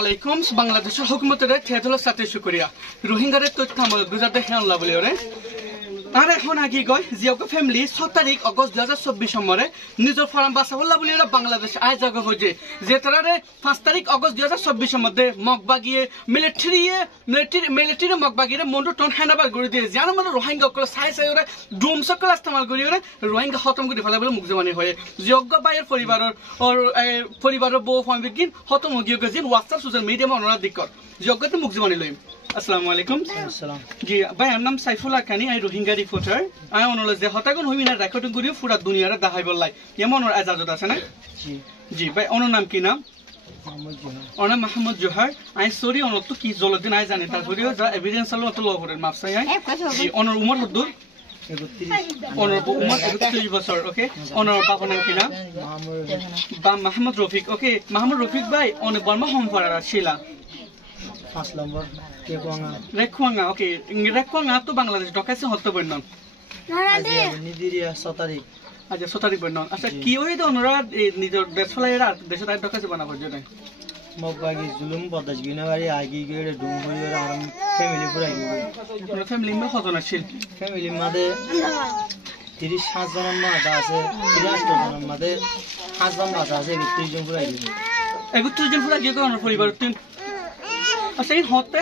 আলাইকুম বাংলাদেশের হুকুমতের থেদল সাথে শুকরিয়া রোহিঙ্গাদের তথ্য আমল গুজাতে হেনলা বলি ওরে আর এখন আগে গয় জিওকে ফ্যামিলি 6 তারিখ আগস্ট 2024 নম্বরে নিজের ফার্ম বাসাবল্লা বলি ওরা বাংলাদেশ আয় জায়গা হয়ে যে তারারে 5 তারিখ আগস্ট 2024 মধ্যে মগবাগিয়ে মিলিটারি মগবাগিয়ে মন্ডু টন হ্যান্ডাবার করে দিয়ে জান মানে রোহিঙ্গা কল সাই সাই ওরা ড্রোন সকল ইস্তেমাল করে ওরা রোহিঙ্গা খতম করে ফেলা বলে মুখজবানি হয়ে যোগ্য বাইয়ের পরিবারের বউ ফ্যামিলি খতম গিয়ে গেছে হোয়াটসঅ্যাপ সোশ্যাল মিডিয়া মনোরা দিকর যোগ্যতে মুখজবানি লইম আসসালামু আলাইকুম জি ভাই আমার নাম সাইফুল্লাহ কানি আই রোহিঙ্গা রিপোর্টার আই অনুরোধ যে হতাগন হইমিনা রেকর্ডিং করিও পুরা দুনিয়ারে দেখাই বললাই এমন এজাজত আছে না জি জি ভাই ওনার নাম কি নাম ওনার মাহমুদ জোহার আই সরি ওনার তো কি জলদিন আই জানি তারপরে যা এভিডেন্স আলো তো ল করে মাপসাই আই জি ওনার উমর হদ্দুর 31 ওনার উমর 31 বছর ওকে ওনার বাবার নাম কি নাম মাহমুদ রফিক ওকে মাহমুদ রফিক ভাই ওনার বর্মা হোম ফারারা শিলা 5 নম্বর রেখওয়াঙ্গা ওকে রেখওয়াঙ্গা তো বাংলাদেশ ঢকাইছে হতে বন্নন নিদিরিয়া 6 তারিখ আচ্ছা 6 তারিখ বন্নন আচ্ছা কি হই তো ওনরা নিজের দেশ ফলাইরা দেশে তাই ঢকাইছে বানাবো জন্য মগবাগি জুলুম বদাস গিনাবাড়ি আগি গেড়ে ডুম হইরে আর ফ্যামিলি পুরা গিয়ে পুরো ফ্যামিলি মে কত আছিল ফ্যামিলি মাদে 37 জন মাদা আছে 38 জন মাদে 5 জন মাদা আছে 31 জন পুরা গিয়ে 31 জন পুরা গিয়ে তো আমার পরিবার তিন আচ্ছা এই হতে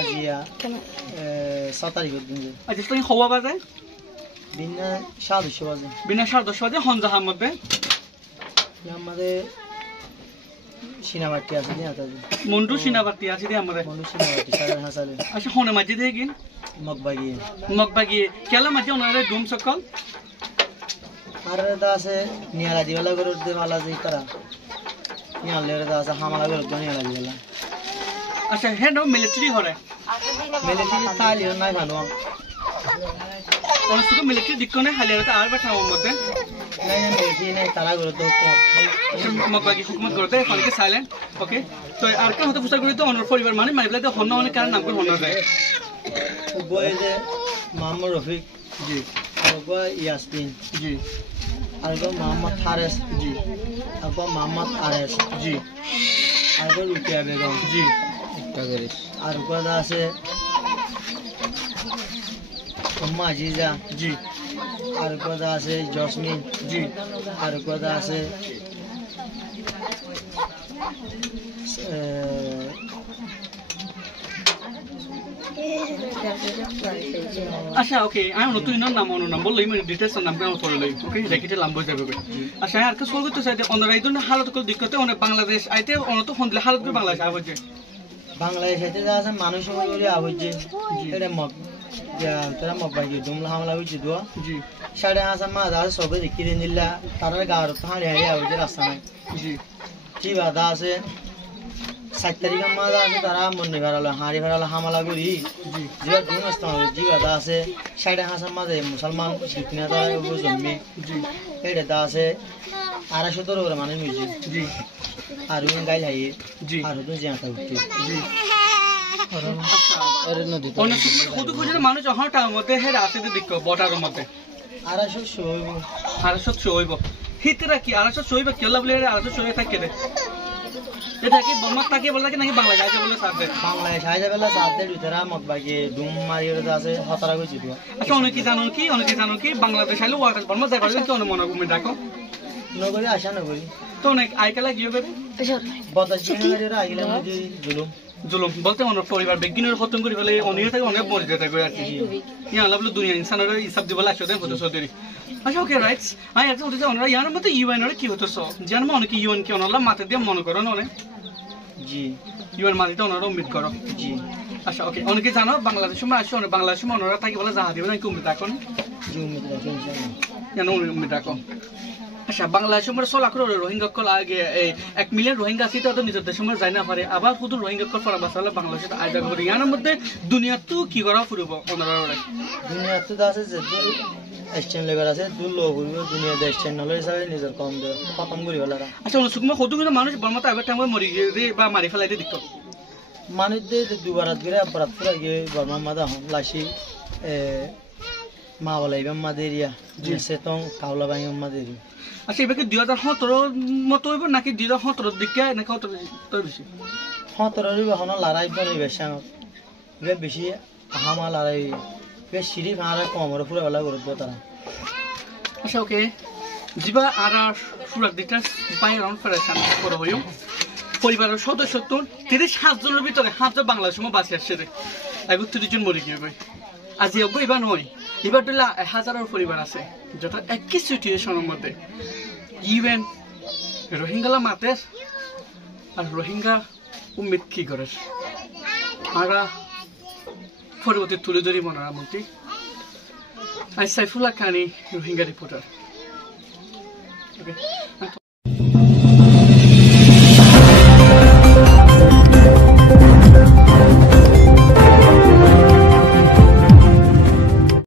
আজিয়া 7 তারিখ দিন আচ্ছা তুমি হওয়া বাজে বিনা 7:30 বাজে বিনা 7:30 বাজে হনজাহার মধ্যে আমাদের সিনাবাটি আছে নি আতা মন্ডু সিনাবাটি আছে দি আমাদের মন্ডু সিনাবাটি সারা হাসালে আচ্ছা হনে মাঝে দিয়ে গিন মগবাগি কেলা মাঝে ওনারে ডুম সকল আর দা আছে নিয়ালা দিওলা করে দে মালা যাই তারা নিয়ালে দা আছে হামালা করে নিয়ালা দিওলা আচ্ছা হেড মিলিটারি হরে মিলিটারি তালিও নাই ভালো কোন সুতো মিলিটারি দিকনে হালিয়াতে আর বাটা মধ্যে নাই মিলিটারি নাই তারা করে তো মগবাগি হুকুমত করতে ফোনকে সাইলেন্ট ওকে তো আর কেন হতে পুষা করি তো অনর পরিবার মানে মাইবলাতে হন্ন অনেক কারণ নাম করে হন্ন যায় বয় যে মাহমুদ রফিক জি আর গো ইয়াসমিন জি আর গো মোহাম্মদ ফারেস জি আর গো মোহাম্মদ আরেস জি আর গো রুকিয়া বেগম জি একটা করে আর গো আছে উম্মা জিজা জি আর গো আছে জসমিন জি আর গো আছে আচ্ছা ওকে আমি নতুন নাম নাম বললাই মানে ডিটেইলস নাম কেন করে লই ওকে রেকিতে লাম্ব যাবে আচ্ছা আর কে সলগ তো চাইতে অন্য রাইদন হালত কল দিকতে অনেক বাংলাদেশ আইতে অন্য তো ফোন হালত করে বাংলাদেশ আবজে বাংলাদেশ আইতে যা আছে মানুষ মরে আবজে এটা মগ তোরা মগবাগি দুমলা হামলা হইছে দো জি 5.5 মা দা সবে দেখি দিলা তারা গাওর তো হাড়ে হাড়ে আবজে রাস্তা নাই জি কি বাদা আছে 7 তারিখ মাদা আছে তারা মনে ভাড়ালো হাড়ি ভাড়ালো হামলা করি জি যে দুন আসতে হবে জি বাদা আছে 5.5 মাদে মুসলমান শিখনা দা ও জমি জি এটা দা আছে 250 করে মানুষ মিলছে জি আর উন গাইল হাই জি আর তো জানতা উঠছে জি আরে নদী অনেক কত কত মানুষ হঠাৎ মধ্যে হে রাতে দেখো বটার মধ্যে 250 হইব হিতরা কি 250 হইব কেলা বলে 250 থাকে রে এটা কি বর্মা তাকে বলে নাকি বাংলা যাইতে বলে সাথে বাংলাদেশ আইজা বেলা সাথে ভিতরা মগবাগি ডুম মারিরে আছে হতারা কইছি তো আচ্ছা অনেকে জানো কি বাংলাদেশ আইলো ওয়াটার বর্মা যাই পারবে কি অনেক মনে ঘুমে দেখো নগরী আশা নগরী তো অনেক আইকালা গিয়ে বেবি বদাস গিনারিরা আইলা মধ্যে জুলুম বলতে অনেক পরিবার বেগিনের খতম করে ফেলে অনেক থাকে অনেক মরে থাকে আর কি ইয়া লাভ দুনিয়া ইনসানের হিসাব দিবলা আসলে হতো সদরি আচ্ছা ওকে রাইটস আই একটা হতে ওনারা ইয়ার মধ্যে ইউএন এর কি হতো সো জান মনে কি ইউএন কি ওনারা মাথা দিয়ে মনে করো না জি ইউএন মাটিতে ওনারা উম্মিদ করো জি আচ্ছা ওকে অনেকে জানো বাংলাদেশের সময় আসে অনেক বাংলাদেশের সময় ওনারা থাকি বলে জাহা দিবে না কি উম্মিদ রাখুন জি উম্মিদ রাখুন ইনশাআল্লাহ কেন উম্মিদ রাখো আচ্ছা বাংলাদেশের মধ্যে 16 লাখ রোহিঙ্গা কল আগে 1 মিলিয়ন রোহিঙ্গা আছে তো নিজের দেশের মধ্যে যাই না পারে আবার শুধু রোহিঙ্গা কল ফরা বাসালে বাংলাদেশে আইডা করে ইয়ার মধ্যে দুনিয়া তো কি করা ফুরব ওনারা দুনিয়া তো আছে যে এক্সচেঞ্জ লেগার আছে দুল লোক দুনিয়া দেশ চ্যানেল হিসাবে নিজের কম দে খতম করি হলারা আচ্ছা সুকমা কত কিন্তু মানুষ বর্মাতে আবার টাইমে মরি গিয়ে বা মারি ফেলাইতে দিত মানুষ দে দুবারাত গরে বরাত পুরা গিয়ে বর্মা মাদা হন লাশি মা বলে এবার মাদেরিয়া সে তো কাউলা ভাই মাদেরি আচ্ছা এবার কি 2017 মতো হইব নাকি 2017 দিকে নাকি কত বেশি 17 এখন লড়াই করে বেশি আমার বেশি হামা লড়াই বেশ সিঁড়ি ভাড়া কমরে পুরো বেলা করে দিও তারা আচ্ছা ওকে জিবা আর পুরার দিকটা বাই রাউন্ড ফেডারেশন করা হইও পরিবারের সদস্য তো 37 জনের ভিতরে 7 জন বাংলাদেশের মধ্যে বাঁচি আসছে রে এখন 30 জন মরে গিয়ে গই আজ এবার নয় এবার তো হাজারের পরিবার আছে যেটা একই সিচুয়েশনের মধ্যে ইভেন রোহিঙ্গালা মাতের আর রোহিঙ্গা উম্মিদ কি করে আমরা পরবর্তী তুলে ধরি মনোরা মন্ত্রী আই সাইফুল্লাহ খানি রোহিঙ্গা রিপোর্টার ওকে